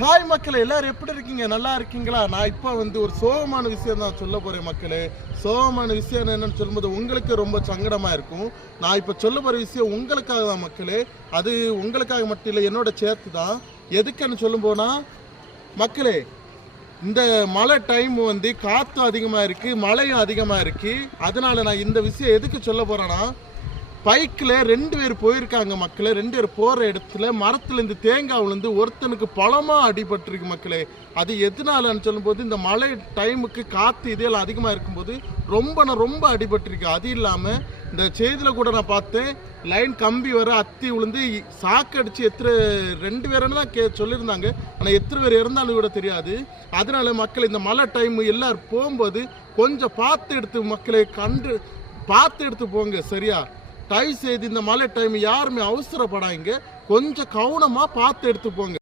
Hi மக்களே, எல்லாரும் எப்படி இருக்கீங்க? நல்லா இருக்கீங்களா? நான் இப்போ ஒரு சோகமான விஷயம் தான் சொல்ல போகிறேன் மக்களே. சோகமான விஷயம் என்னென்னு சொல்லும்போது உங்களுக்கு ரொம்ப சங்கடமாக இருக்கும். நான் இப்போ சொல்ல போகிற விஷயம் உங்களுக்காக தான் மக்களே. அது உங்களுக்காக மட்டும் இல்லை, என்னோட சேர்த்து தான். எதுக்குன்னு சொல்லும் போனால் மக்களே, இந்த மழை டைம் காற்றும் அதிகமாக இருக்குது, மழையும் அதிகமாக இருக்குது. அதனால நான் இந்த விஷயம் எதுக்கு சொல்ல போகிறேன்னா, பைக்கில் 2 பேர் போயிருக்காங்க மக்களே. 2 பேர் போகிற இடத்துல மரத்துலேருந்து தேங்காய் விழுந்து ஒருத்தனுக்கு பலமாக அடிபட்டிருக்கு மக்களே. அது எதனாலன்னு சொல்லும்போது, இந்த மழை டைமுக்கு காற்று இதெல்லாம் அதிகமாக இருக்கும்போது ரொம்ப அடிபட்டிருக்கு. அது இல்லாமல் இந்த செய்தியில் கூட நான் பார்த்தேன், லைன் கம்பி வர அத்தி விழுந்து சாக்கடிச்சு 2 பேருன்னு தான் சொல்லியிருந்தாங்க. ஆனால் எத்தனை பேர் இறந்தாலும் கூட தெரியாது. அதனால மக்கள் இந்த மழை டைம் எல்லோரும் போகும்போது கொஞ்சம் பார்த்து எடுத்து போங்க சரியா. தயவு செய்து இந்த மழை டைம் யாருமே அவசரப்படாங்க, கொஞ்சம் கவனமாக பார்த்து எடுத்து போங்க.